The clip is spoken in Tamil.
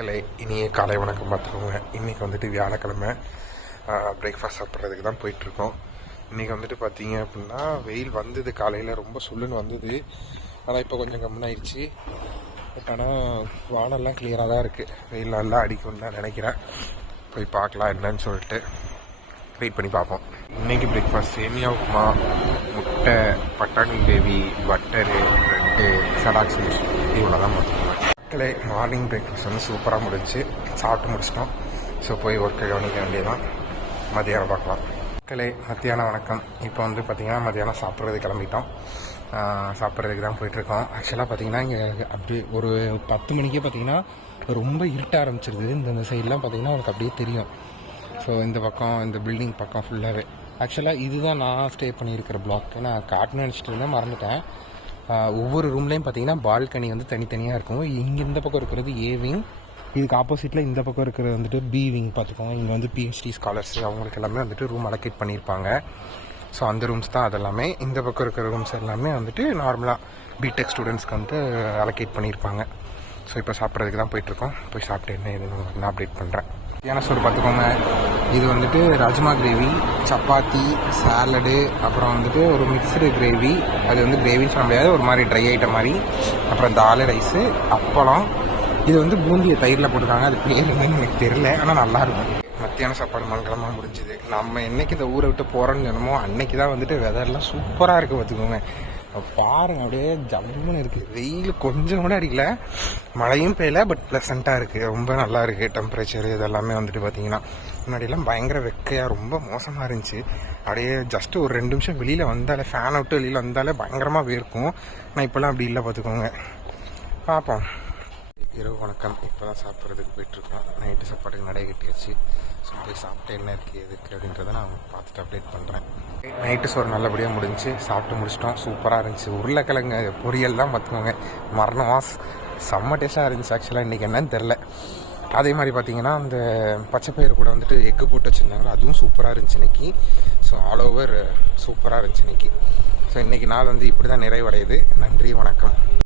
மக்களே இனிய காலை வணக்கம் பார்த்துக்கோங்க. இன்றைக்கி வந்துட்டு வியாழக்கிழமை பிரேக்ஃபாஸ்ட் சாப்பிட்றதுக்கு தான் போயிட்டுருக்கோம். இன்றைக்கி வந்துட்டு பார்த்தீங்க அப்படின்னா வெயில் வந்தது, காலையில் ரொம்ப சுள்ளுன்னு வந்தது. ஆனால் இப்போ கொஞ்சம் கம்முனாயிடுச்சு. பட் ஆனால் வானெல்லாம் கிளியராக தான் இருக்குது. வெயில் நல்லா அடிக்கும்னு தான் நினைக்கிறேன். போய் பார்க்கலாம் என்னன்னு சொல்லிட்டு வெயிட் பண்ணி பார்ப்போம். இன்றைக்கி பிரேக்ஃபாஸ்ட் சேமியா உப்புமா, முட்டை, பட்டாணி கிரேவி, பட்டரு, ப்ரெட்டு, சடாக் ஸ்வீட், இவ்வளோ தான் பார்த்துக்கோங்க. மக்களே மார்னிங் பிரேக்ஃபாஸ்ட் வந்து சூப்பராக முடிஞ்சு சாப்பிட்டு முடிச்சிட்டோம். ஸோ போய் ஒர்க்கை கவனிக்க வேண்டியதான். மதியானம் பார்க்கலாம். மக்களே மத்தியானம் வணக்கம். இப்போ வந்து பார்த்திங்கன்னா மதியானம் சாப்பிட்றதுக்கு கிளம்பிட்டோம். சாப்பிட்றதுக்கு தான் போயிட்டுருக்கோம். ஆக்சுவலாக பார்த்திங்கன்னா இங்கே அப்படி ஒரு 10 மணிக்கே பார்த்திங்கன்னா ரொம்ப இருட்ட ஆரம்பிச்சிருது. இந்த சைட்லாம் பார்த்திங்கன்னா உங்களுக்கு அப்படியே தெரியும். ஸோ இந்த பக்கம், இந்த பில்டிங் பக்கம் ஃபுல்லாகவே ஆக்சுவலாக இதுதான் நான் ஸ்டே பண்ணியிருக்கிற பிளாக். நான் காட்டணும்னு நினச்சிட்டு இருந்தேன், மறந்துட்டேன். ஒவ்வொரு ரூம்லேயும் பார்த்தீங்கன்னா பால்கனி வந்து தனித்தனியாக இருக்கும். இங்கே இந்த பக்கம் இருக்கிறது ஏ விங், இதுக்கு ஆப்போசிட்டில் இந்த பக்கம் இருக்கிறது வந்துட்டு பி விங் பார்த்துக்கோங்க. இங்கே வந்து பிஹெச்டி ஸ்காலர்ஸ் அவங்களுக்கு எல்லாமே வந்துட்டு ரூம் அலோகேட் பண்ணியிருப்பாங்க. ஸோ அந்த ரூம்ஸ் தான் அதெல்லாமே. இந்த பக்கம் இருக்கிற ரூம்ஸ் எல்லாமே வந்துட்டு நார்மலாக பிடெக் ஸ்டூடெண்ட்ஸ்க்கு வந்து அலோகேட் பண்ணியிருப்பாங்க. ஸோ இப்போ சாப்பிட்றதுக்கு தான் போயிட்டுருக்கோம். போய் சாப்பிட்டு என்ன இதுன்னு உங்களுக்கு நான் அப்டேட் பண்ணுறேன். மத்தியான சோறு பார்த்துக்கோங்க. இது வந்துட்டு ராஜ்மா கிரேவி, சப்பாத்தி, சாலடு, அப்புறம் வந்துட்டு ஒரு மிக்சடு கிரேவி. அது வந்து கிரேவின்னு சொல்ல முடியாது, ஒரு மாதிரி ட்ரை ஐட்டம் மாதிரி. அப்புறம் தால் ரைஸு, அப்பளம். இது வந்து பூந்தியை தயிரில் போட்டுருக்காங்க. அது பேர் என்னன்னு எனக்கு தெரியல, ஆனால் நல்லாயிருக்கும். மத்தியான சாப்பாடு மங்களமாக முடிஞ்சுது. நம்ம என்னைக்கு இந்த ஊரை விட்டு போகிறோன்னு சொன்னமோ அன்னைக்கு தான் வந்துட்டு வெதர்லாம் சூப்பராக இருக்குது பார்த்துக்கோங்க. பாருங்கள், அப்படியே ஜம்முன்னு இருக்குது. வெயில் கொஞ்சம் கூட அடிக்கல, மழையும் பெய்யல, பட் ப்ளசண்ட்டாக இருக்குது. ரொம்ப நல்லா இருக்குது டெம்பரேச்சர். இதெல்லாமே வந்துட்டு பார்த்தீங்கன்னா முன்னாடியெல்லாம் பயங்கர வெக்கையாக ரொம்ப மோசமாக இருந்துச்சு. அப்படியே ஜஸ்ட்டு ஒரு 2 நிமிஷம் வெளியில் வந்தாலே, ஃபேனை விட்டு வெளியில் வந்தாலே பயங்கரமாக வேர்க்கும். ஆனால் இப்போல்லாம் அப்படி இல்லை பார்த்துக்கோங்க. பார்ப்போம். இரவு வணக்கம். இப்போ தான் சாப்பிட்றதுக்கு போயிட்டுருக்கோம். நைட்டு சாப்பாட்டுக்கு நடை கட்டியாச்சு. ஸோ போய் சாப்பிட்டு என்ன இருக்குது எதுக்கு அப்படின்றத நான் பார்த்துட்டு அப்டேட் பண்ணுறேன். நைட்டு சோறு நல்லபடியாக முடிஞ்சு சாப்பிட்டு முடிச்சிட்டோம். சூப்பராக இருந்துச்சு. உருளைக்கிழங்கு பொரியல் தான் பார்த்துக்கோங்க, மரணமா செம்ம டேஸ்ட்டாக இருந்துச்சு. ஆக்சுவலாக இன்றைக்கி என்னன்னு தெரில. அதே மாதிரி பார்த்திங்கன்னா அந்த பச்சைப்பயிறு கூட வந்துட்டு எக்கு போட்டு வச்சுருந்தாங்களோ அதுவும் சூப்பராக இருந்துச்சு இன்றைக்கி. ஸோ ஆல் ஓவர் சூப்பராக இருந்துச்சு இன்றைக்கி. ஸோ இன்றைக்கி நாள் வந்து இப்படி தான் நிறைவடையுது. நன்றி, வணக்கம்.